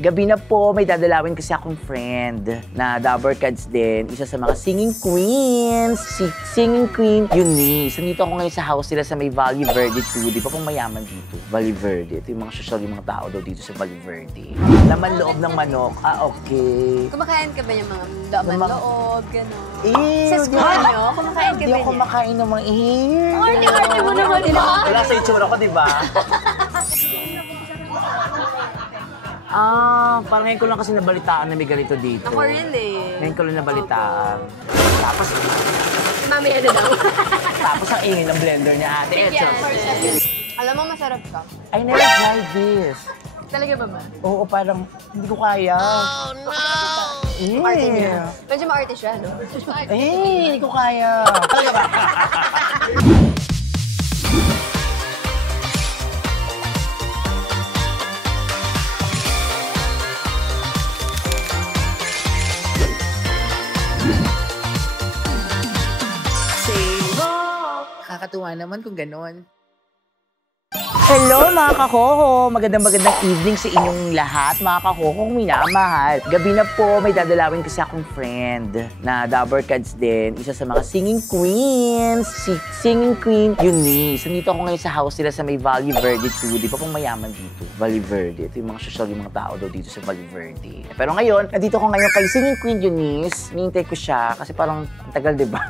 Gabi na po, may dadalawin kasi akong friend na Dabber Cats din. Isa sa mga singing queens. Si singing queen, Eunice. Nandito ako ngayon sa house nila sa may Valle Verde 2. Di ba pong mayaman dito? Valle Verde. Ito yung mga social, yung mga tao daw dito sa Valle Verde. Laman loob ng manok. Ah, okay. Kumakain ka ba yung mga laman loob, gano'n? Ew, Sa school nyo, kumakain ka ba Hindi ako kumakain ng mga Arte-arte mo naman, di ba? Wala sa itsura ko, di ba? Parang ngayon ko lang kasi nabalitaan na may ganito dito. Ako rin eh. Ngayon ko lang nabalitaan. Tapos, Mamaya na daw. tapos ang ingay ng blender niya, ate. Alam mo, masarap ka. I never tried this. Talaga ba ba? Oo, parang hindi ko kaya. Oh, no! Arte niya. Medyo ma-arte siya, no? Hindi ko kaya. Talaga ba? Kakatuwa naman kung ganon. Hello mga kahoho! Magandang evening sa inyong lahat, mga kahohong minamahal. Gabi na po, may dadalawin kasi akong friend na Dabber Cats din. Isa sa mga singing queens. Si singing queen, Eunice. Nandito ako ngayon sa house nila sa may Valle Verde 2. Di ba pong mayaman dito? Valle Verde. Ito yung mga social, yung mga tao daw dito sa Valle Verde. Pero ngayon, nandito ako ngayon kay singing queen Eunice. Nihintay ko siya kasi parang ang tagal, di ba?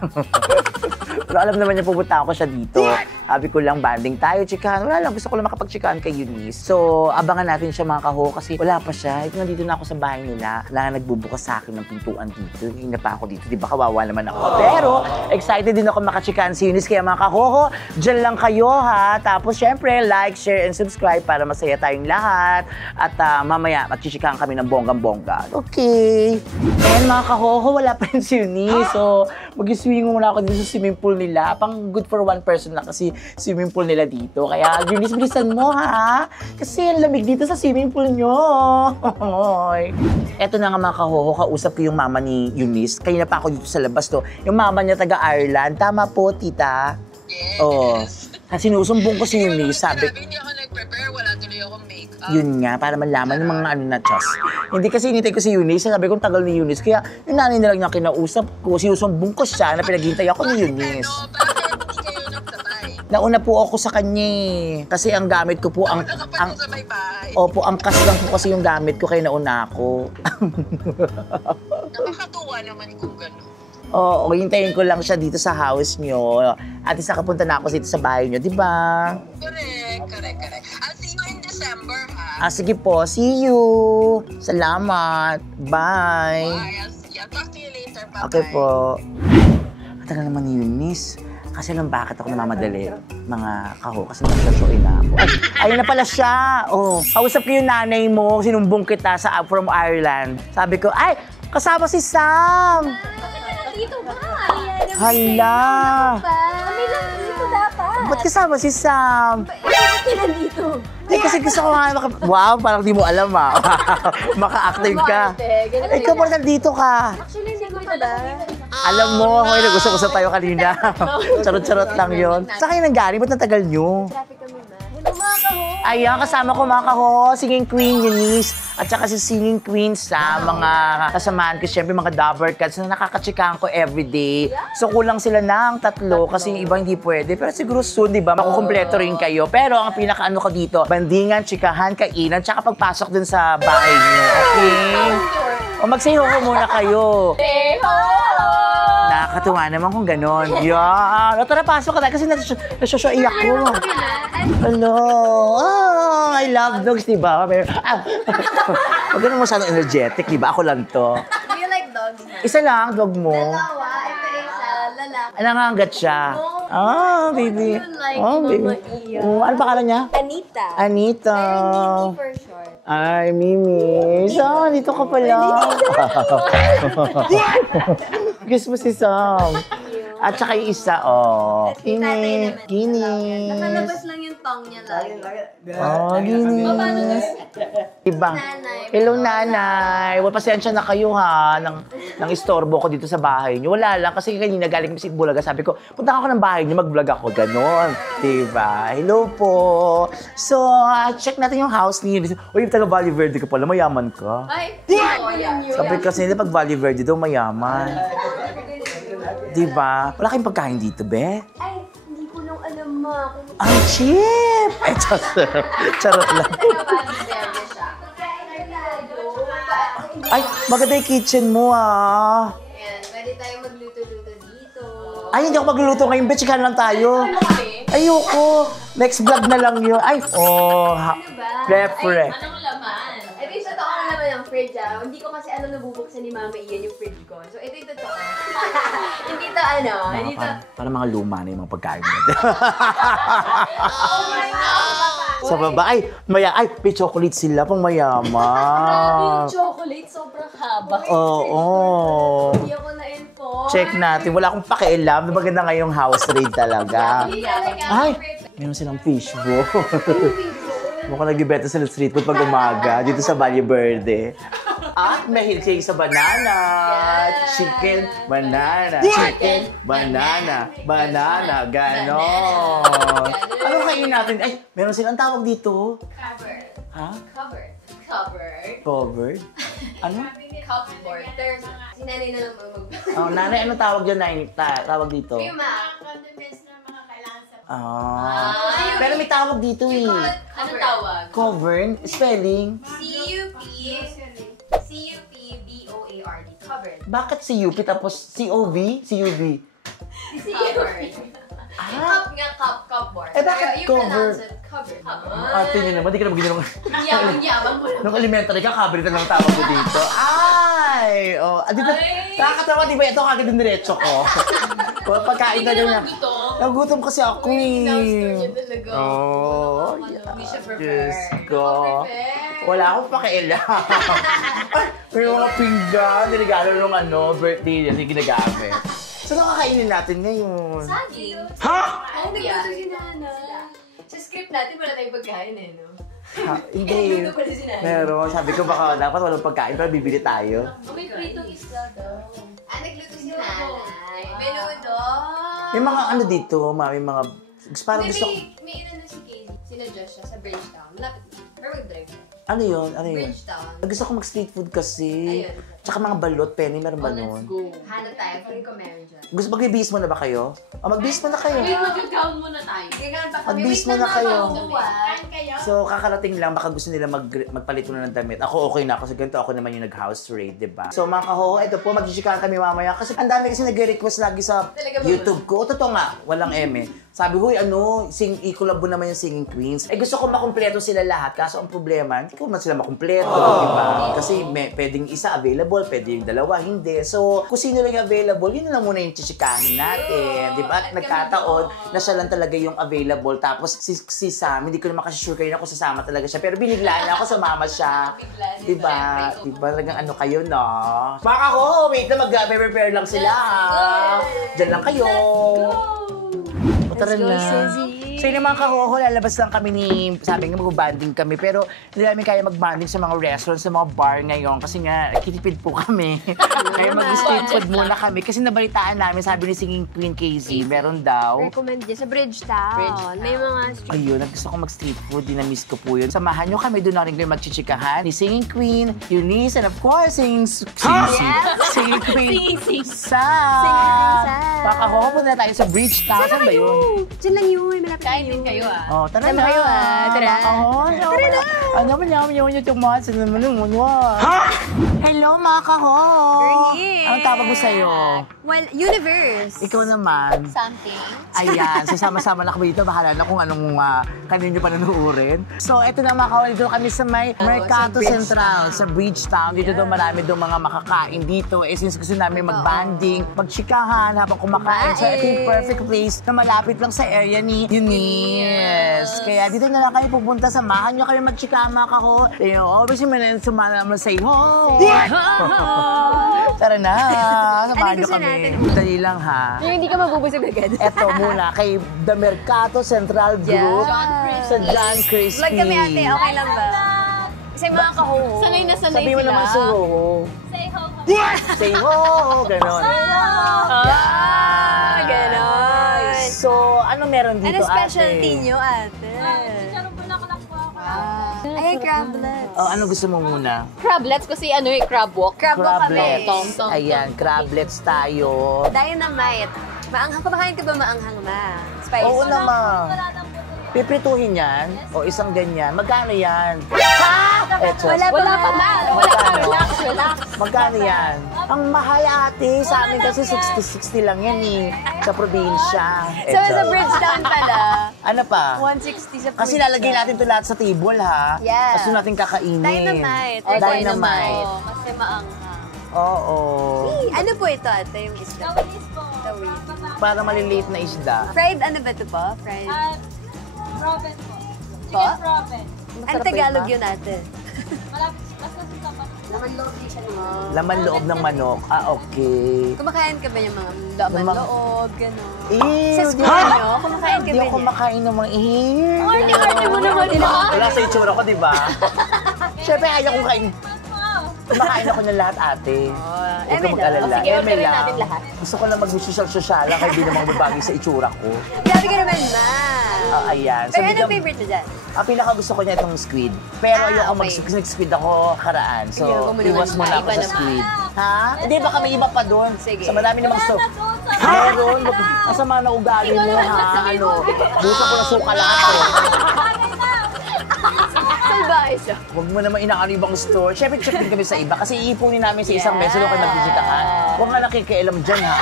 Pero alam naman niya pupunta ako siya dito. Sabi ko lang, banding tayo, chikahan. Wala lang, gusto ko lang makapag-chikahan kay Eunice. So, abangan natin siya mga kaho kasi wala pa siya. Ito, nandito na ako sa bahay nila. Wala nagbubukas sa akin ng pintuan dito. Hindi na pa ako dito. Di ba, kawawa naman ako. Pero, excited din ako makachikahan si Eunice. Kaya mga kahoho, dyan lang kayo ha. Tapos, syempre, like, share, and subscribe para masaya tayong lahat. At mamaya, magchichikahan kami ng bonggang-bongga. Okay. And mga kahoho, wala pa rin si Eunice. So, mag-swing muna ako dito sa swimming pool nila. Pang good for one person lang kasi swimming pool nila dito. Kaya, Eunice, bilisan mo ha. Kasi ang lamig dito sa swimming pool nyo. Eto na nga mga kahoho, kausap ko yung mama ni Eunice. Kanina pa ako dito sa labas to. Yung mama niya taga-Ireland. Tama po, tita? Yes. Oo. Sinusumbong ko si Eunice, sabi... Hindi ako nag-prepare, wala tuloy akong makeup. Yun nga, para malaman yung mga ano na chas. Hindi kasi initay ko si Eunice, sabi ko tagal ni Eunice. Kaya yung nanay na lang niya kinausap ko, sinusumbong ko siya na pinaghintay ako ni Eunice. Ano, bakit hindi kayo nagsabay? Nauna po ako sa kanya eh. Kasi ang gamit ko po ang... Nakapag sa may bahay. Opo, angkas lang po kasi yung gamit ko kaya nauna ako. Nakakatuwa naman kung gano'n. Oo, hintayin ko lang siya dito sa house nyo. At isa kapunta na ako dito sa bahay nyo, di ba? Correct. I'll see you in December, ha? Sige po, see you. Salamat. Bye. Bye. I'll talk to you later. Bye-bye. Okay po. Matagal naman ni Eunice. Kasi lang bakit ako namamadali, mga kaho, kasi nag-show na ako. Ay, ayun na pala siya. Oh, kausap ko yung nanay mo, sinumbong kita from Ireland. Sabi ko, ay, kasama si Sam! Dito ba? Hala! Kami lang dito dapat. Ba't kasama si Sam? Bakit ka nandito? Ay, kasi gusto ko nga wow, parang di mo alam ah. Maka-active ka. Ikaw ba nandito ka? Actually, hindi ko pala. Alam mo, may nag-usap-usap tayo kanina. Charot-charot lang yun. Saan kayo nanggaling? Ba't natagal nyo? Traffic kami ba? Hello mga kaho. Ayan, kasama ko mga kaho, singing queen Eunice, at saka si singing queen sa mga kasamahan ko, syempre mga Dabber Cats na nakakachikahan ko everyday. So kulang sila ng tatlo kasi yung iba hindi pwede. Pero siguro soon, di ba, makukumpleto rin kayo. Pero ang pinaka-ano ko dito, bandingan, chikahan, kainan, tsaka pagpasok dun sa bahay niyo. Okay? O mag-say ho muna kayo. Say ho! Nakakatuwa naman kung gano'n. Yan. O tara, pasok ka na kasi iyak ko. Ano? Oh, I love dogs, di ba? Huwag ganun masyadong energetic, di ba? Ako lang to. Do you like dogs na? Isa lang, dog mo. Dalawa, ito isa, lalaki. Nangangagat siya. Ah, baby. You like Oh, baby. Mama Iya. Oh, ano pangalan niya? Anita. Anita. Mimi for short. Ay, Mimi. Sam, dito ka pala. Gusto mo si Sam. At saka yung isa, oh. Tatay naman. Kinis. Nakalabas lang yung pang niya lagi. Ibang. Nanay. Hello, nanay. Well, pasensya na kayo ha, nang istorbo ko dito sa bahay niyo. Wala lang, kasi kanina galing kami sa Bulaga. Sabi ko, punta ako ng bahay niyo, mag-vlog ako. Ganon. Diba? Hello po. So, check natin yung house niyo. Uy, taga Valle Verde ka pala, mayaman ka. Ay, yun. Sabi kasi nila, pag Valle Verde daw, mayaman. Diba? Wala kayong pagkain dito, be? Ay, hindi ko nung alam ma. Ang cheap! Eh, charot lang. Ay, maganda yung kitchen mo, ah. Ayan, pwede tayo magluto-luto dito. Ay, hindi ako magluluto ngayon, be. Chikahan lang tayo. Ayoko. Next vlog na lang yun. Ay, oh. Ano ba? Pre. Anong laman? Ito yung totoo ang laman ng fridge, ah. Hindi ko kasi nabubuksan ni Mama Ian yung fridge ko. So, ito yung totoo. Hindi to hindi to. Para mga luma na yung mga pagkain natin. Oh my God! Sa baba, ay, may chocolate sila pang mayaman. Grabe yung chocolate, sobrang haba. Oo. Hindi ako na-info. Check natin. Wala akong pakialam. Maganda nga yung house raid talaga. Ay, meron silang fishbowl. Mukhang nag-ibeta sa street food pag umaga dito sa Valle Verde. At mahilig kayo sa banana. Chicken, banana. Chicken, banana. Banana. Ganon. Ano kainin natin? Ay, meron silang tawag dito. Covered. Ha? Covered. Covered. Covered? Ano? Cupboard. There's, si nanay na lang mag Oh, nanay, ano tawag dyan, nanay? Tawag dito? Pima. Condiments na mga kailangan sa Pero may tawag dito eh. Anong tawag? Covered? Spelling? C-U-P-B-O-A-R-D. Covered. Bakit si UP tapos COV? CUV? Covered. Cup nga, cupboard. Eh, bakit Pero you covered? pronounce it covered. Ate nyo naman, di ka naman ginawang... Yabang mo lang. Nung elementary ka, covered na lang tawag ko dito. Ay! Oh, di ba? Nakakatawa, di ba? Ito kagad yung diretso ko. Pagkain na ganyan. Nagutom kasi ako eh. talaga. Oh, Hindi siya prepared. Diyos ko. Wala akong pakialam. Ay, may mga pinggan, niregalo nung birthday niya, yung ginagamit. So, nakakainin natin ngayon. Saging. Ha? Ay, nagluto si nanay. Sa script natin, wala tayong pagkain eh, no? Ha? Hindi. Nagluto pala si nanay. Pero sabi ko baka dapat walang pagkain pero bibili tayo. May pritong isda daw. Nagluto si nanay. Menudo. May mga ano dito, may mga... Parang gusto ko... May inano si Casey. Sinadjust siya sa Bridgetown. Malapit. Pero mag-drive. Ano yun? Ano yun? Bridgetown. Gusto ko mag-street food kasi. Ayun. Tsaka mga balot, penny, meron ba nun? Hanap tayo. Feeling ko meron dyan. Gusto mag-bihis mo na ba kayo? O, mag-bihis mo na kayo. mag-count muna tayo. Gigan pa kami. Mag-bis Wait mo na lang, kayo. makuha. Kain kayo? So, kakarating lang, baka gusto nila magpalit ko na ng damit. Ako okay na, kasi ganito ako naman yung nag-house raid, diba? So, mga kahoho, ito po, mag-chikahan kami mamaya. Kasi ang dami kasi nag-request lagi sa Talaga ba? YouTube ko. O, totoo nga, walang eme. Sabi, huy, i-collab naman yung Singing Queens. Eh, gusto ko makumpleto sila lahat. Kaso ang problema, hindi ko man sila makumpleto, diba? Kasi pwedeng isa available, pwedeng dalawa, hindi. So, kung sino lang yung available, yun na lang muna yung chichikahin natin, diba? At nagkataon na siya lang talaga yung available. Tapos, si Sam, hindi ko naman kasi sure kayo na kung sasama talaga siya. Pero biniglaan niya ako, sumama siya. Diba? Diba? Talagang ano kayo, no? Baka ko, wait na mag-prepare lang sila. Diyan lang kayo. Tara na. So yun mga kahoho, lalabas lang kami sabi nga mag-banding kami, pero hindi namin kaya mag-banding sa mga restaurants, sa mga bar ngayon, kasi nga, kitipid po kami. Kaya mag-street food muna kami, kasi nabalitaan namin, sabi ni Singing Queen Casey, meron daw. Recommend dyan sa Bridgetown. May mga street. Ayun, gusto ko mag-street food, dinamiss ko po yun. Samahan nyo kami, doon na rin kayo magchichikahan ni Singing Queen, Eunice, and of course, Singing Queen Sam. Mga kahoho, punta na tayo sa Bridgetown. Saan ba yun? Diyan lang yun. Malapit Kain din kayo Oh, tara Sama na. kayo, tara. Tara na. Ano ba naman yung tumas? Ano naman yung Ha? Hello, mga kaho. We're here. Anong tawag mo sa'yo? Well, universe. Ikaw naman. Something. Ayan, so sama-sama na kami dito. Bahala na kung anong kanino pa nanuurin. So, eto na mga kaho. Dito kami sa may Mercato Central, sa Bridgetown. Dito daw marami daw mga makakain dito. Eh, since gusto namin mag-banding, magchikahan habang kumakain. So, ito yung perfect place na malapit lang sa area ni Eunice. Kaya dito na lang kayo pupunta. Samahan nyo kami magchika, mga kaho. You know, always yung sumama naman say ho. Tara na, samahan niyo gusto kami. natin? Dali lang ha. Yung hindi ka mabubusog agad. Eto muna, kay The Mercato Central Group sa John Crispy. Vlog kami ate, okay lang ba? Kasi mga kahoho. Sanay na sanay Sabi mo sila. naman sa Roho. Say ho ho. Say ho, ganon. Ganon. So, ano meron dito, Ano specialty ate? nyo, ate? Charong bulaklak po ako. Ay, crablets. Oh, ano gusto mo muna? Crablets kasi ano eh, crab walk. Crab walk kami. Crablets. Tong-tong. Ayan, crablets tayo. Dynamite. Maanghang, kumakain ka ba maanghang ma? Spice? Oo naman. Piprituhin yan? O isang ganyan. Magkano yan? Ha? Eto. Wala Wala pa na. Wala pa. Magkano? Relax, relax. Magkano yan? Ang mahal ate. Sa amin kasi 60 lang yan eh. Sa probinsya. So, sa Bridgetown pala, Ano pa? 160 sa Kasi lalagay natin ito lahat sa table ha. Yes. Tapos natin kakainin. Dynamite. Oh, dynamite. Oo, kasi maanghang. Oo. Ano po ito, ate? Yung isda? Tawis po. Tawid. Para maliliit na isda. Fried, ano ba ito po? Fried? Proven po. Po? Chicken proven. Ano Tagalog yun, ate? Malapit, basta sa sapat. Laman loob ng manok. Ah, okay. Kumakain ka ba yung mga laman Yung mga- loob, gano'n? Ew, Sa school nyo, kumakain ka Hindi ba ako niya? kumakain ng mga ihir. Arte-arte mo naman, di ba? Wala sa itsura ko, di ba? Siyempre, ayaw kong kain. Kumakain ako ng lahat, ate. Huwag ka Eme mag-alala. daw. Sige, Eme gawin lang. natin lahat. Gusto ko lang mag-social lang kaya di namang babagi sa itsura ko. Grabe ka naman, ma. Ayan. Pero bigyan- anong favorite mo dyan? Ang pinaka gusto ko niya itong squid. Pero ayoko okay. mag-squid ako karaan. So, Ayoko mo naman. iwas muna ako Iba sa naman. squid. Ha? Hindi, baka may iba pa doon. Sige. Sa madami namang store. Meron. Masama na ugali mo, ha? Ano? Busa ko na suka lahat. Salbahe siya. Huwag mo naman inaano ibang store. Siyempre, check din kami sa iba. Kasi iipunin namin sa isang meso doon kayo magkikitahan. Huwag nga nakikialam dyan, ha?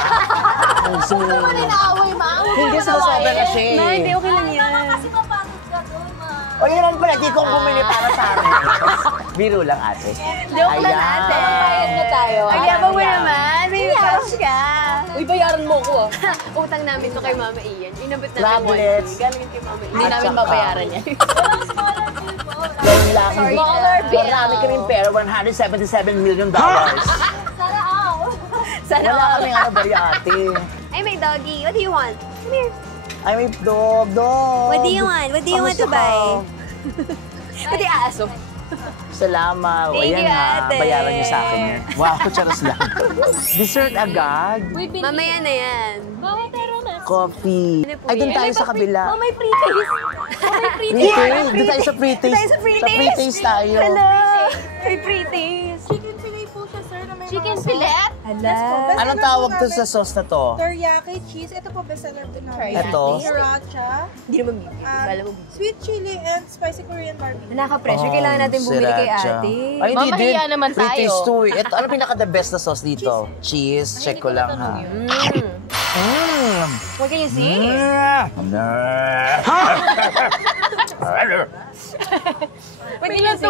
Kung gusto mo. Inaaway, ma. Hindi, sinasabi na siya Ma, eh. hindi, okay lang yan. Kasi papagod ka doon, ma. O yun naman pala, di ko bumili para sa amin. Biro lang, ate. Joke lang, ate. Bayad na tayo. Ang yabang mo naman. May cash ka. Uy, bayaran mo ko ah. Utang namin to kay Mama Ian. Inabot namin Crablets. 1K. Galing kay Mama Ian. Hindi At namin saka- babayaran yan. Yan lang. Smaller bill. Marami kaming pera, $177 million. Sana aw. Sana Wala all. kaming ano ba ate. Ay, may doggy. What do you want? Come here. Ay, may dog. What do you want? What do you want to Kamusta ka? buy? Pati aso. Salamat. O, Thank ayan you, ha. ate. Bayaran niyo sa akin yan. Wow, charos lang. Dessert agad. Uy, bili. Mamaya na yan. Bawat tero na. Coffee. Ano po Ay, doon yan? tayo sa kabila. Oh, may pre-taste. Oh, may pre-taste. Pre-taste. Doon tayo sa pre-taste. Tayo sa pre-taste. Sa pre-taste tayo. Hello. May pre-taste. Chicken fillet po siya, sir, na may Chicken mga fillet? Hala. Anong tawag to sa sauce na to? teriyaki cheese. Ito po bestseller din namin. Ito? Sriracha, Hindi naman bibig. Kala mo. sweet chili, and spicy Korean barbecue. Nakaka-pressure. Kailangan natin bumili kay sriracha. ate. Ay, hindi Mamahiya din. naman tayo. Pre-taste to eh. Ito, ano pinaka-the best na sauce dito? Cheese. Check ko lang ha. What can you see? What can you see?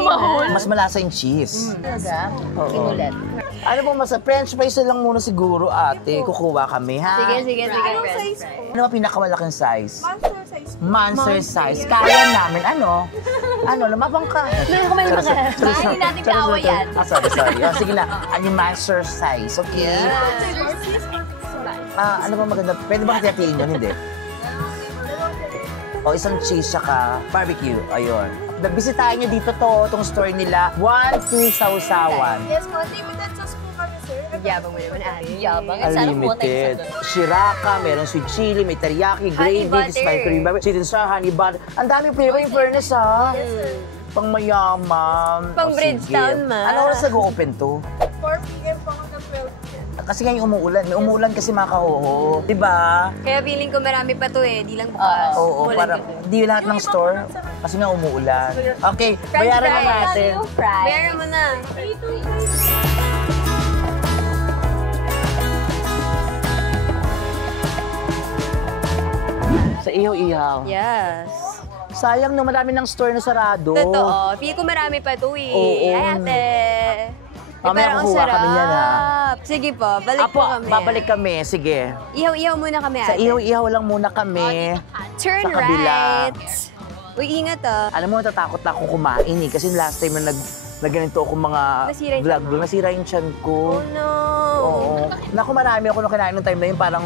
Mas malasa yung cheese. Talaga? Oo. Kinulit. Ano po mas French fries na lang muna siguro ate. Kukuha kami ha. Sige. Anong friends. size po? Ano ba pinakamalaking size? Monster size po. Monster size. Kaya namin. Ano? Ano? Lumabang ka. Meron ko may mga. Hindi natin kaawayan. Sorry. Sige na. Ano yung monster size? Okay. Ano ba maganda? Pwede ba katiyatiin yun? Hindi. O isang cheese saka barbecue. Ayun. Bisitahin nyo dito itong store nila. 1-2 Sausawan. Yes po, limited sauce po kami, sir. Yabang mo naman ate. Yabang. At sana po tayo Unlimited. sa doon. Shiraka, meron sweet chili, may teriyaki, Honey gravy, butter. spicy cream, sweet and sour, honey butter. Ang daming flavor yung furnace, ha? Pang mayaman. Pang O, Bridgetown, sige. ma. Ano oras nag-open to? 4 p.m. po hanggang 12 p.m. Kasi ngayon umuulan. May umuulan kasi mga kahoho. Diba? Kaya feeling ko marami pa to eh. Di lang bukas. Oo, Umulan para kasi. di lahat ng store. Kasi nga umuulan. Okay, French bayaran na fries. natin. Bayaran mo na. Sa ihaw-ihaw. Yes. Sayang no, madami ng store na sarado. Totoo. Feeling ko marami pa to eh. Oo. Ay, ate. Mamaya Parang ang kukuha kami niyan, ha? sarap. Sige po, balik Apo, po kami. babalik kami. Sige. Ihaw-ihaw muna kami Sa ate. ihaw-ihaw lang muna kami. Turn sa kabila. right. Uy, ingat ah. Alam mo, natatakot na ako kumain eh. Kasi last time na na ganito ako mga Nasira yung vlog. tiyan mo? Nasira yung tiyan ko. Oh no! Oo. Naku, marami ako nung kinain nung time na yun. Parang,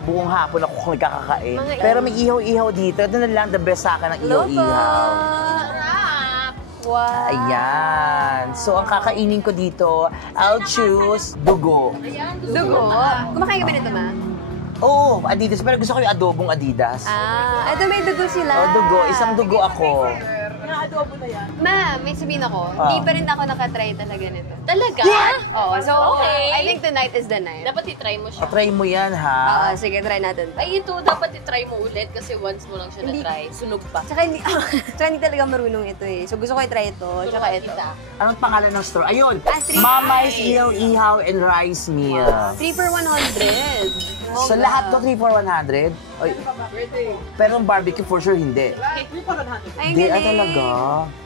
buong hapon ako kung nagkakakain. Mga Pero may ihaw-ihaw dito. Ito na lang, the best sa akin ng ihaw-ihaw. Wow! Ayan. So, ang kakainin ko dito, I'll choose dugo. Dugo? Kumakain ka ba nito, ma? Oo, Adidas. Pero gusto ko yung adobong Adidas. Ah, ito may dugo sila. Oh, dugo. Isang dugo ako. Na-adobo na yan. Ma, may sabihin ako, Ah. hindi pa rin ako nakatry talaga nito. Talaga? Oo, so Okay. I think tonight is the night. Dapat itry mo siya. Try mo yan, Oo, ha? sige, try natin. Ay, ito, dapat itry mo ulit kasi once mo lang siya Hindi. na-try. Sunog pa. Tsaka hindi, tsaka hindi talaga marunong ito eh. So gusto ko i-try ito, tsaka ito. Anong pangalan ng store? Ayun! Street Mama's Ice. Ihaw and Rice Meal. 3 for 100. So, lahat to 3 for 100? Ay, pero ang barbecue for sure hindi. Ay, Hindi, galing. talaga.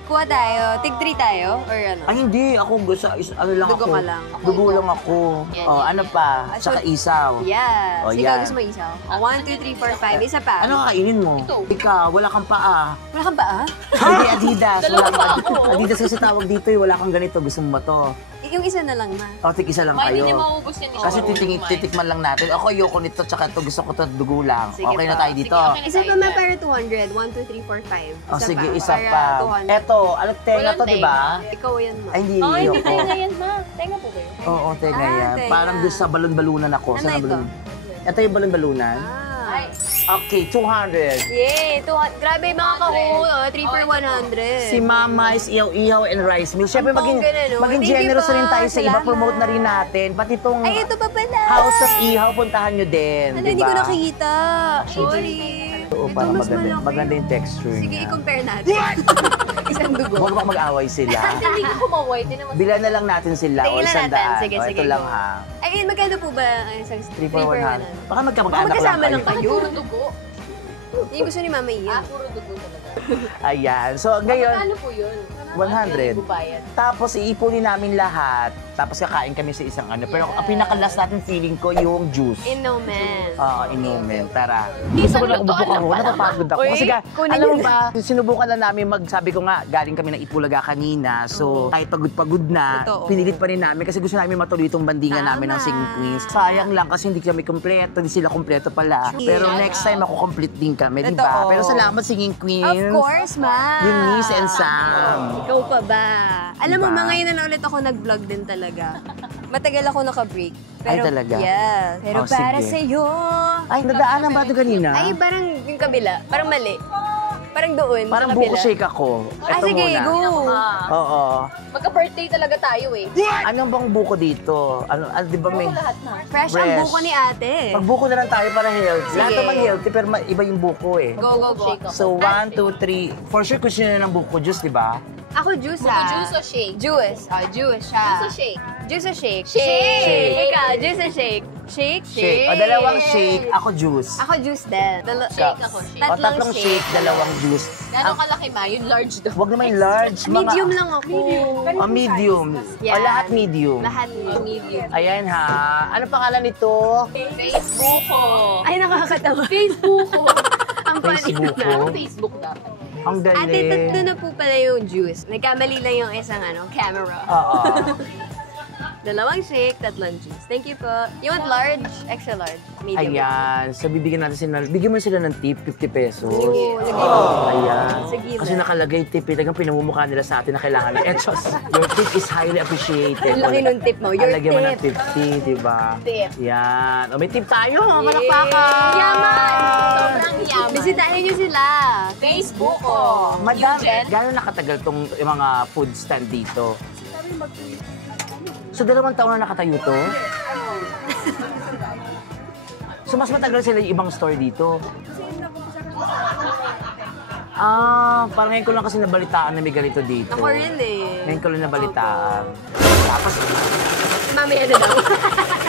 Kuha tayo. Tig 3 tayo? Or ano? Ay, hindi. Ako gusto, ano lang Dugo ako. ka lang. Dugo lang ako. Yan, Oh, yan, ano yan. pa? Ah, Saka so- isaw. Yeah. Oh, So, ikaw yan. gusto mo isaw? 1, 2, 3, 4, 5. Isa pa. Ano kakainin mo? Ito. Ikaw, wala kang paa. Wala kang ba ah? Hindi, Adidas. Dalawa Wala pa kang ako. Adidas kasi tawag dito eh. Wala kang ganito. Gusto mo ba to? Yung isa na lang, ma. O, tik isa lang Ma, hindi kayo. niya maubos yan. Kasi titikman lang natin. Ako, ayoko nito, tsaka ito, gusto ko ito, dugo lang. Sige Okay na pa. tayo dito. Sige, okay. Isa pa ma para 200. 1, 2, 3, 4, 5. O, sige, isa para pa. 200. Eto, ano, tenga Walang to, di ba? Ikaw yan, ma. Ay, hindi, Oh, hindi ayoko. tayo ngayon, ma. Tenga po kayo. Oo, tenga Ah, yan. tenga. Parang doon sa balon-balunan ako. Ano Saan ang ito? balon? Ito yung balon-balunan? Ah. Ay, Okay, 200. Yay! Grabe mga kaho. 3 for 100. Si Mama's Ihaw-Ihaw and Rice Meal. Siyempre, Ang maging, bongga na, no? maging Thank you generous po. rin tayo sa iba. Salamat. Promote na rin natin. Pati itong Ay, ito pa pala. House of Ihaw, puntahan nyo din. Ano, di hindi ko ba? nakikita. Sorry. Oo, Ito, parang mas maganda. malaki. Maganda yung texture Sige, niya. i-compare natin. Isang dugo. Huwag baka mag-away sila. hindi ko kumaway. Tinamas. Bilan na lang natin sila. O, Tingnan natin. 100. Sige, O, sige. ito lang ha. Ay, magkano po ba ang isang 3 for 100. Baka Baka magkamag-anak magkasama lang lang kayo. kayo. Puro dugo. Yung gusto ni Mama Ian. Puro dugo talaga. Ayan. So, ngayon, Ano po yun? 100. Bubayad. Tapos iipunin namin lahat. Tapos kakain kami sa isang ano. Pero ang pinaka-last natin feeling ko yung juice. Inuman. Oo, inumin. Tara. Di Gusto ko ba na lutoan umupo lang ako. pala? Napapagod ako. Uy, Kasi kunin alam mo yun. ba, sinubukan lang namin sabi ko nga, galing kami ng Itbulaga kanina. So, kahit pagod-pagod na, Totoo. pinilit pa rin namin kasi gusto namin matuloy itong bandingan Tama. namin ng Singing Queens. Sayang lang kasi hindi kami kompleto, hindi sila kompleto pala. Pero next time ako complete din kami, di ba? Totoo. Pero salamat Singing Queens. Of course, ma. Eunice and Sam. Ikaw pa ba? Alam mo, Diba? mga ngayon na ulit ako nag-vlog din talaga. Matagal ako naka-break. Ay, talaga? Yeah. Pero Oh, para sige. sa'yo. Ay, nadaanan ba ito kanina? Ay, parang yung kabila. Parang mali. Parang doon, Parang sa buko kabila. shake ako. Ah, Ito sige, muna. go. Oo. Magka-birthday talaga tayo eh. Anong bang buko dito? Ano, di ba may... Lahat na. Fresh ang Fresh. buko ni ate. Magbuko na lang tayo para healthy. Sige. Lahat naman healthy, pero iba yung buko eh. Go, go, go. Shake ako. So, 1, 2, 3. For sure, gusto nyo ng buko juice, di ba? Ako juice Buko ah. juice o shake? Juice. Ah, juice siya. Juice o shake? Juice o shake? Shake. Ikaw, juice o shake? Shake? Shake. O, dalawang shake. Ako juice. Ako juice din. Shake ako, shake. O, tatlong shake, dalawang juice. Gano'ng kalaki ma? Yung large daw. Huwag naman yung large. Medium lang ako. O, medium. Yan. O, lahat medium. Lahat medium. Medium. Ayan ha. Ano pangalan nito? Facebook ko. Ay, nakakatawa. Facebook ko. Ang funny Facebook na. ko. Facebook dapat. Ang Ate, galing. tatlo na po pala yung juice. Nagkamali lang yung isang camera. Oo. Dalawang shake, tatlong juice. Thank you po. You want large? Extra large? Medium? Ayan. So, bibigyan natin sila. Bigyan mo sila ng tip, 50 pesos. Oo, lagay Ayan. Sige Kasi na. nakalagay tip, talagang pinamumukha nila sa atin na kailangan. Etos, your tip is highly appreciated. Ang laki nung tip mo. Your Lagyan mo ng tip. 50, di ba? Tip. Yan. O, may tip tayo. Malakpakan. Yaman! Sobrang yaman. Bisitahin niyo sila. Facebook ko. Madam, Eugene? gano'n nakatagal tong mga food stand dito? So, 2 taon na nakatayo to? So, mas matagal sila yung ibang store dito? Parang ngayon ko lang kasi nabalitaan na may ganito dito. Ako rin eh. Ngayon ko lang nabalitaan. Tapos, Mamaya na daw.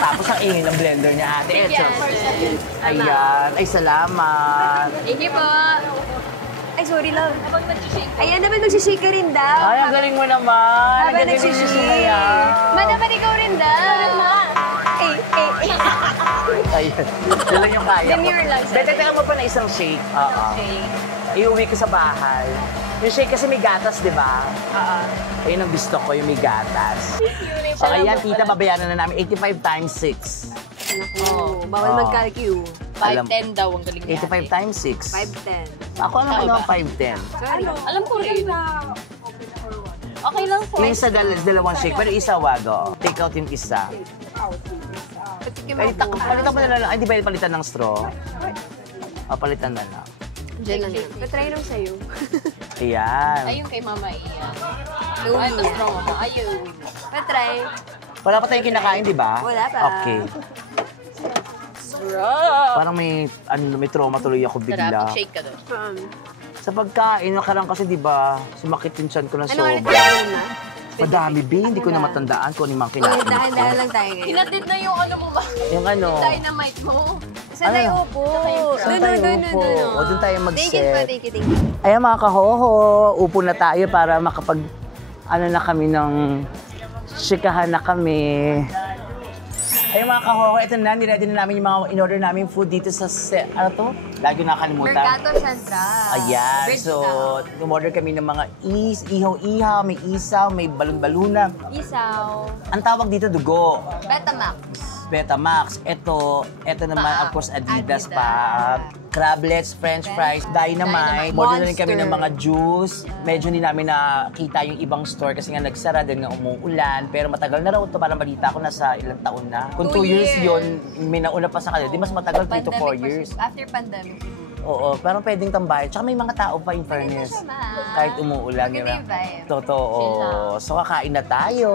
tapos ang ingin ng blender niya, ate. Eto. Yan. Ayan. Ay, salamat. Thank you po. Ay, sorry lang. Ayan naman, magsishake ka rin daw. Ay, ang galing mo naman. Habang Ang galing mo nagsishake. yan. Ma, dapat ikaw rin daw. Eh. Ayun. Yun lang yung kaya ko. Demure lang, sir. Teka mo pa na isang shake. Oo. Iuwi ko sa bahay. Yung shake kasi may gatas, di ba? Ayun ang gusto ko, yung may gatas. Okay yan, tita, babayaran na namin 85 times 6. Naku, bawal mag-calcu. 5'10" daw ang galing ni 85 ate. times 6. 5'10". Ako alam ko naman 5'10. Sorry. Alam ko rin. Okay lang po. Yung isa dalawang shake, pero isa wag, oh. Take out yung isa. Palitan mo na lang. Ay, di ba palitan ng straw? O, palitan na lang. Diyan lang yan. Patry nung sa'yo. Ayan. Ayun kay Mama Ian. Ay, ito strong mo. Ayun. Patry. Wala pa tayong kinakain, di ba? Wala pa. Okay. Parang may trauma tuloy ako bigla. Sarap, shake ka doon. Sa pagkain, nakarang kasi di ba, sumakit yung tiyan ko na Ano ulit sobra. tayo na? Madami, B. Hindi ko na matandaan kung ano yung mga kinain ko. Dahan-dahan lang tayo ngayon. Hinatid na yung ano mo ba? Yung ano. Dynamite mo. Saan tayo upo? Saan tayo upo? O, doon tayo Thank you pa, mag-set. thank you. Ayan mga kahoho, upo na tayo para makapag, na kami ng, chikahan na kami. Ayun mga kahoho, ito na, niready na namin yung mga in-order namin food dito sa, ano to? Lagi ko nakalimutan. Mercato Central. Ayan, Bridge so, Town. umorder kami ng mga ihaw-ihaw, may isaw, may balon-baluna. Isaw. Ang tawag dito, dugo. Betamax. Betamax. Ito naman, of course, Adidas pa. Crablets, French fries, Dynamite. Order na rin kami ng mga juice. Medyo hindi namin nakita yung ibang store kasi nga nagsara din nga umuulan. Pero matagal na raw ito. Parang balita ko nasa ilang taon na. Kung 2 years yun, may nauna pa sa kanila. Di mas matagal, 3 to 4 years. After pandemic. Oo, parang pwedeng tambahin. Tsaka may mga tao pa in fairness. Kahit umuulan. Maganda yung vibe. Totoo. So kakain na tayo.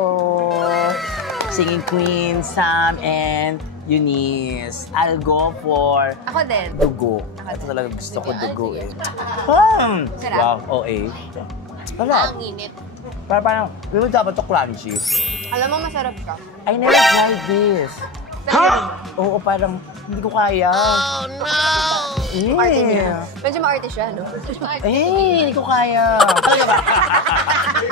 Singing Queen, Sam, and Eunice. I'll go for Ako din. dugo. Ito talaga gusto ko dugo eh. Sarap. Wow, OA. Sarap. Ang init. Parang, yung dapat to crunchy. Alam mo, masarap siya. I never tried this. Ha? Oo, parang hindi ko kaya. Oh, no! Arte niya. Medyo ma-arte siya, no? Hindi ko kaya. Talaga ba?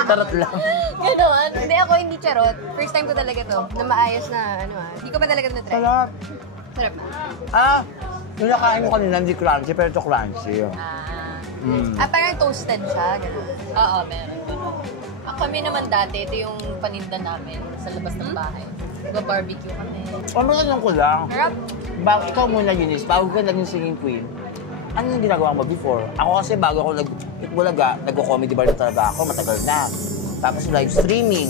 Tarot lang. Ganon. Hindi ako hindi charot. First time ko talaga to. Na maayos na, Hindi ko pa talaga na-try. Sarap. Sarap na. Yung nakain mo kanina, hindi crunchy, pero ito crunchy. Parang toasted siya. Ganon. Oo, meron. Kami naman dati, ito yung paninda namin sa labas ng bahay. Barbecue kami. Tanong ko lang. Sarap. Ikaw muna, Eunice, bago ka naging singing queen, ano yung ginagawa mo before? Ako kasi bago ako nag-comedy bar na talaga ako, matagal na. Tapos live streaming.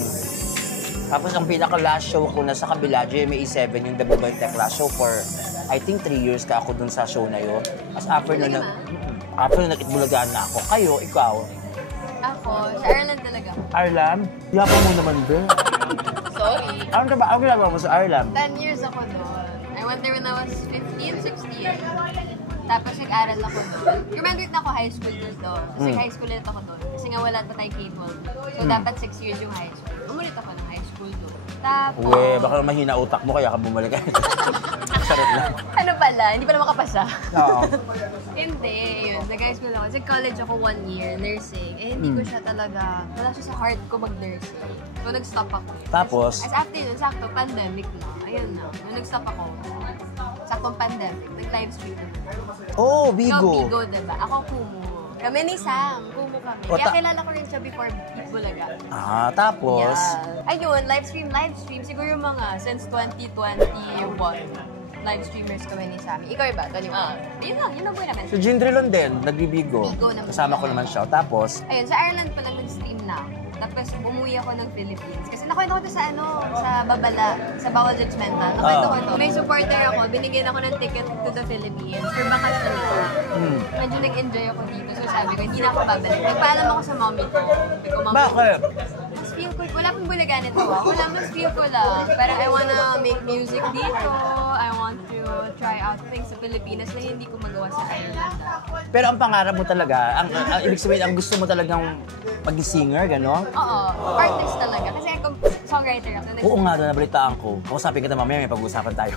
Tapos ang pinaka-last show ko na sa kabila, GMA7, yung The Mobile Tech Last Show for, I think 3 years ka ako dun sa show na yun. Tapos after na nag-Itbulagaan na ako. Kayo, ikaw? Ako, sa Ireland talaga. Ireland? Yapa mo naman, be. Sorry. Ano ginagawa mo sa Ireland? 10 years ako doon. I went there when I was 15, 16. Tapos nag-aral ako doon. Graduate na ako high school dito. Kasi high school ulit ako doon. Kasi nga wala pa tayo K-12. So dapat 6 years yung high school. Umulit ako ng high school doon. Tapos... Uwe, baka mahina utak mo kaya ka bumalik. Sarap lang. Ano pala? Hindi pa na makapasa. Oo. Hindi, yun. Nag-high school ako. Sa college ako 1 year, nursing. Eh, hindi ko siya talaga, wala siya sa heart ko mag-nursing. So, nag-stop ako. Tapos? As after yun, sakto, pandemic na. Ayun na. Nung nag-stop ako, saktong pandemic, nag-live stream na. Oh, Ikaw, Bigo. Bigo, diba? Ako, Kumu. Kami ni Sam, Kumu kami. O, Kaya kilala ko rin siya before Bulaga. Tapos? Yeah. Ayun, live stream. Siguro mga since 2021. Live streamers kami ni Sammy. Ikaw ba? Yun lang po naman. Si Jindrilon din, nagbibigo. Bigo naman. Kasama ko naman siya. Tapos? Ayun, sa Ireland pa lang nag-stream na ako. Tapos umuwi ako ng Philippines. Kasi nakwento ko to sa sa Babala, sa Bawal Judgmental. Nakwento ko to. May supporter ako, binigyan ako ng ticket to the Philippines for bakasyon ako. Medyo nag-enjoy ako dito. So sabi ko, hindi na ako babalik. Nagpaalam ako sa mommy ko. Sabi ko, Mommy, Bakit? mas feel ko, wala pang bulagan ito. Wala, mas feel ko lang. Parang I wanna make music dito. I want to try out things sa Pilipinas na hindi ko magawa sa Ireland. Pero ang pangarap mo talaga, ang ibig sabihin, ang gusto mo talagang maging singer, gano'n? Oo, artist talaga. Kasi ako, songwriter ako. Oo nga, doon nabalitaan ko. Kausapin kita mamaya, may pag-uusapan tayo.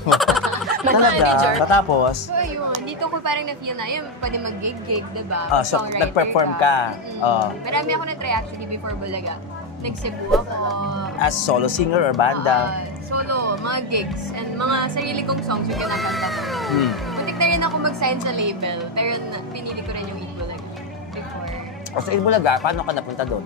Manager. Tapos? So ayun, dito ko parang na-feel na, yun, pwede mag-gig-gig, diba? So, Songwriter nag-perform ka. Marami ako na-try actually before Bulaga. Nag-Cebu ako. As solo singer or banda? Solo, mga gigs, and mga sarili kong songs yung kinakanta ko. Muntik na rin ako mag-sign sa label, pero pinili ko rin yung Eat Bulaga before. O sa Itbulaga, paano ka napunta doon?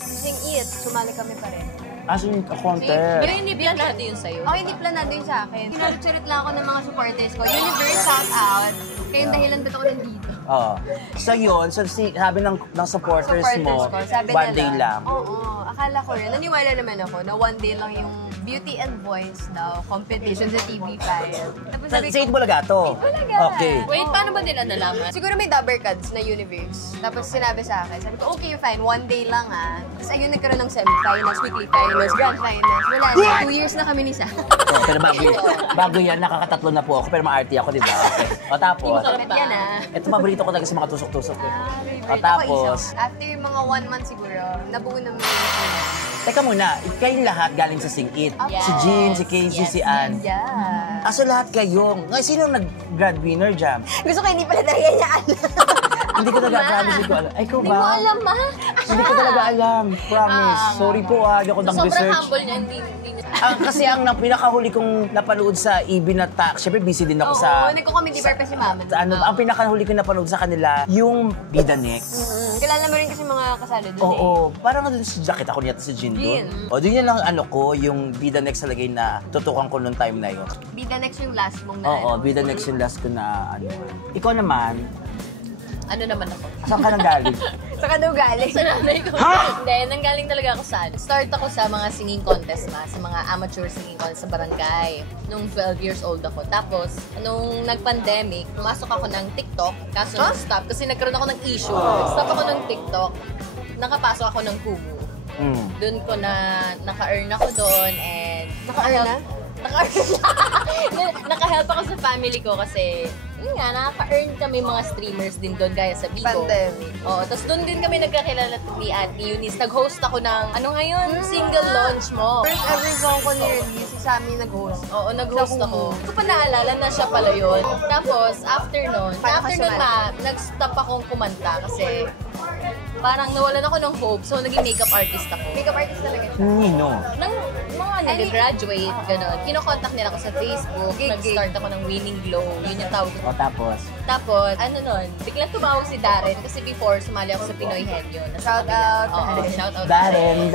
Sing It, sumali kami pa rin. So yung contest. Pero hindi planado yun sa'yo. Ako hindi planado yun sa akin. Pinag-charot lang ako ng mga supporters ko. Universe, shout out. Kaya yung dahilan ba't ako nandito. Oo. So yun, so sabi ng supporters mo, Ko, sabi one nila, day lang. Oo, akala ko rin. Naniwala naman ako na one day lang yung Beauty and Voice daw, competition sa TV5. Tapos Sa sabi ko, Itbulaga to? Itbulaga. Okay. Wait, paano ba nila nalaman? siguro may Dabber Cards na Universe. Tapos sinabi sa akin, sabi ko, okay, fine, one day lang ah. Tapos ayun, nagkaroon ng semi-finals, weekly finals, grand finals. Wala na, 2 years na kami ni Sam. Oh, pero bago yan, nakakatatlo na po ako, pero ma-arty ako, di ba? Okay. O tapos, Bakit yan ah? ito paborito ko talaga sa mga tusok-tusok. Eh. O Ako tapos, isa. After mga 1 month siguro, nabuo naman yung teka muna, kayong lahat galing sa Sing It. Yes. Si Jean, si Casey, Yes. si Ann. Yeah. So lahat kayong, ngayon sino nag-grand winner dyan? Gusto ko hindi pala talaga niya alam. Hindi ko talaga, promise, hindi ko alam. Ay, ikaw Hindi ba? mo alam, ma. Hindi ko talaga alam, promise. Sorry po hindi ako Sobrang nag-research. humble niya, hindi niya. Kasi ang pinakahuli kong napanood sa EB na syempre busy din ako Oo, sa... nagko-comedy bar pa si Mama. ang pinakahuli kong napanood sa kanila, yung Bida Next. Kilala mo rin kasi mga kasalo doon Oo, parang doon si Jacket ako niya si Jin Jin. doon. O, doon yan lang ano ko, yung Bida Next talaga na tutukan ko noong time na yun. Bida Next yung last mong na. Oo, Bida Next yung last ko na ano. Ikaw naman, Ano naman ako? saan ka nang galing? Saka daw galing. Sa nanay ko. Hindi, nanggaling talaga ako sa... Start ako sa mga singing contest sa mga amateur singing contest sa barangay. Nung 12 years old ako. Tapos, nung nag-pandemic, pumasok ako ng TikTok. Kaso na-stop kasi nagkaroon ako ng issue. Stop ako ng TikTok. Nakapasok ako ng Kumu. Doon ko naka-earn ako doon and... Naka-earn na? Naka-help ako sa family ko kasi yun nga, nakaka-earn kami mga streamers din doon gaya sa Bigo. Pandemic. Oo, tapos doon din kami nagkakilala ni Ate Eunice. Nag-host ako ng, ano ngayon, single launch mo. First ever song ko ni-release, si Sammy nag-host. Oo, nag-host Sa ako. Kumu. Hindi ko pa naalala na siya pala yun. Tapos, after nun Paano ka sumali? nag-stop akong kumanta kasi parang nawalan ako ng hope. So, naging makeup artist ako. Makeup artist talaga siya. Nino. Nang mga nag-graduate, gano'n, kinokontak nila ako sa Facebook, nag-start ako ng Winning Glow, yun yung tawag ko. O tapos, Tapos, ano nun, biglang tumawag si Darren kasi before sumali ako sa Pinoy Henyo. Shout out. Oo, shout out. Darren,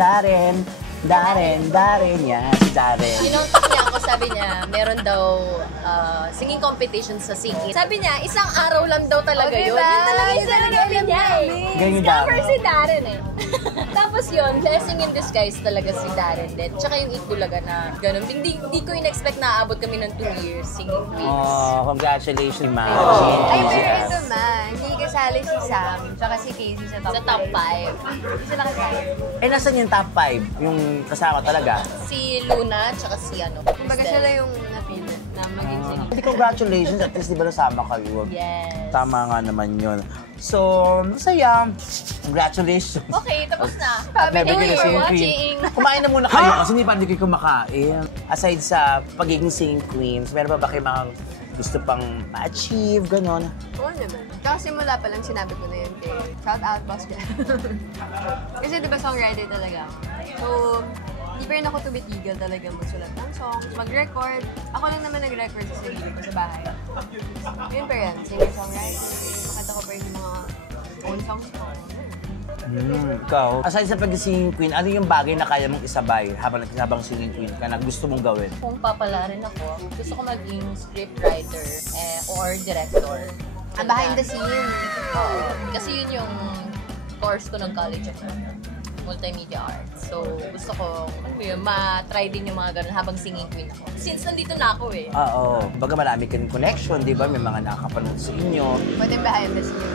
yan, si Darren. Kinontak niya ako, sabi niya, meron daw singing competition sa Sing It. Sabi niya, isang araw lang daw talaga yun. diba? Yun talaga yung Yun talaga sinabi alam niya eh. namin. Ganyan Scammer Darren. si Darren eh. Tapos yun, blessing in disguise talaga si Darren din. Tsaka yung Itbulaga na gano'n. Hindi ko in-expect na aabot kami ng 2 years singing queens. Oh, congratulations, ma'am. Ay, pero ito man, hindi kasali si Sam, tsaka si Casey sa top 5. Sa top 5. Hindi sila kasali. Eh, nasan yung top 5? Yung kasama talaga? Si Luna, tsaka si ano. Kumbaga Estelle. sila yung napili na maging singing. Hindi, congratulations. At least, di ba nasama kayo? Yes. Tama nga naman yun. So, masaya. Congratulations. Okay, tapos na. At Thank nabigyan you na for singing watching. queen. Kumain na muna kayo kasi hindi pa hindi kayo kumakain. Aside sa pagiging singing queens, meron ba kayo mga gusto pang ma-achieve, gano'n? Oo naman. Tsaka simula pa lang sinabi ko na yun kay shout out boss Jan. Kasi di ba songwriter talaga ako. So, hindi pa rin ako tumitigil talaga magsulat ng songs, mag-record. Ako lang naman nag-record sa sarili ko sa bahay. Yun pa rin, singer-songwriter. Makanta ko pa rin yung mga own songs ko. Ikaw, aside sa pag-singing queen, ano yung bagay na kaya mong isabay habang singing queen ka na gusto mong gawin? Kung papalarin ako, gusto ko maging scriptwriter or director. Behind the scene. Oo. Kasi yun yung course ko ng college of multimedia arts. So, gusto ko, ma-try din yung mga ganun habang singing queen ako. Since nandito na ako eh. Oo. Baga marami ka rin connection, di ba? May mga nakakapanood sa inyo. Pwede behind the scene.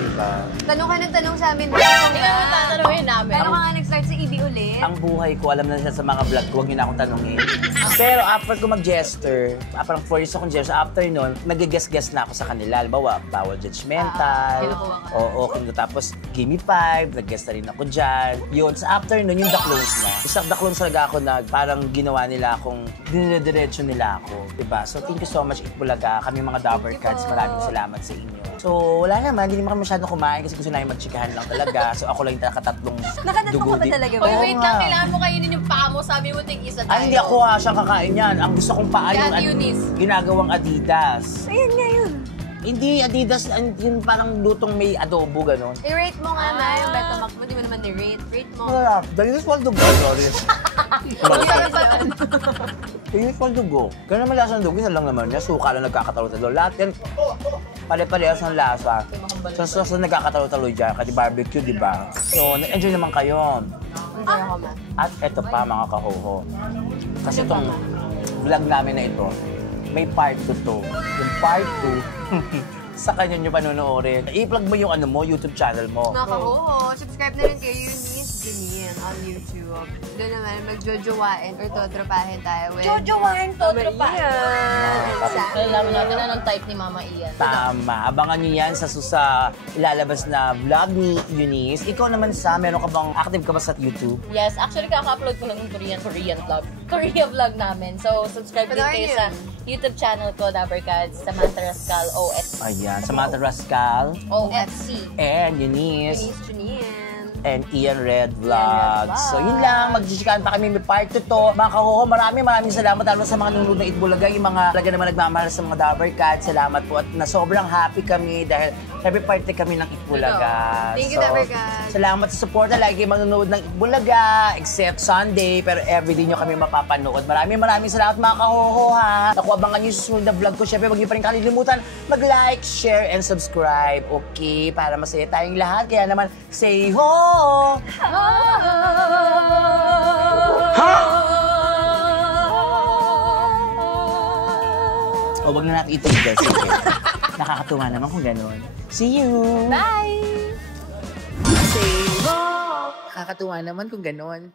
Di ba? Tanong ka ng tanong sa amin. Ikaw ang tatanungin namin. Paano ka nga nag-start sa EB ulit? Ang buhay ko, alam na siya sa mga vlog ko, huwag niyo na akong tanongin. Pero after ko mag-jester, parang 4 years akong jester, after nun, nag-guest na ako sa kanila. Halimbawa, Bawal Judgmental, o okay ko. Tapos, Gimme 5, nag-guest na rin ako dyan. Yun, sa after nun, yung The Clones na. Isang The Clones talaga ako na parang ginawa nila akong, dinediretso nila ako. Diba? So, thank you so much, Itbulaga. Kami mga Dabber Cats, maraming salamat sa inyo. So, wala naman, hindi naman kami masyadong kumain kasi gusto namin magchikahan lang talaga. So, ako lang yung nakatatlong Nakatatlong ka ba talaga ba? Oy, wait Oo lang, nga. kailangan mo kainin yung paa mo. Sabi mo, tig isa tayo. Ay, hindi ako siyang kakain yan. Ang gusto kong paa Si yung Ate Eunice. ginagawang Adidas. Ayun nga yun. Hindi, Adidas, yung parang lutong may adobo, gano'n. I-rate mo nga na yung Betamax mo. Di mo naman i-rate. Rate mo. Wala, Dalinis Waldo Go. Sorry. Dalinis Waldo Go. Ganun naman lasa ng dugo, isa lang naman niya. Suka lang nagkakatalo-talo. Lahat yan, pare-parehas ng lasa. Sa sauce na nagkakatalo-talo dyan, kasi barbecue, di ba? So, nag-enjoy naman kayo. Enjoy ako, ma. At eto pa, mga kahoho. Kasi itong vlog namin na ito, may part 2 to. Yung part 2, sa kanya nyo panonoorin. I-plug mo yung YouTube channel mo. Mga kahoho, subscribe na rin kayo Eunice Janine on YouTube. Doon naman, magjojowain or totropahin tayo with... Jojowain to, tropa. Kailangan natin anong type ni Mama Ian. Tama. Abangan nyo yan sa ilalabas na vlog ni Eunice. Ikaw naman, Sam, meron ka bang active ka ba sa YouTube? Yes, actually kaka-upload ko lang yung Korean vlog. Korean vlog namin. So, subscribe din Panoorin kayo yun. sa YouTube channel ko, Dabarkads, Samantha Rascal, OSC. Ayan, Samantha Rascal OSC. and Eunice. Eunice Janine. And Ian Red Red Vlogs. So yun lang, magdisikahan pa kami, may part 2 to. Mga kahoho, maraming salamat lalo sa mga nanonood ng Itbulaga, yung mga talaga naman nagmamahal sa mga Dabarkads. Salamat po at na sobrang happy kami dahil every party kami ng Itbulaga. Thank you, Dabarkads. Salamat sa support na lagi kayo manonood ng Itbulaga, except Sunday, pero everyday nyo kami mapapanood. Maraming salamat mga kahoho ha. Naku, abangan nyo yung susunod na vlog ko. Siyempre, huwag nyo pa rin kalilimutan mag-like, share, and subscribe. Okay? Para masaya tayong lahat. Kaya naman, say ho! O, wag na natin itigil. Sige. Nakakatuwa naman kung gano'n. See you! Bye! Say ho! Nakakatuwa naman kung gano'n.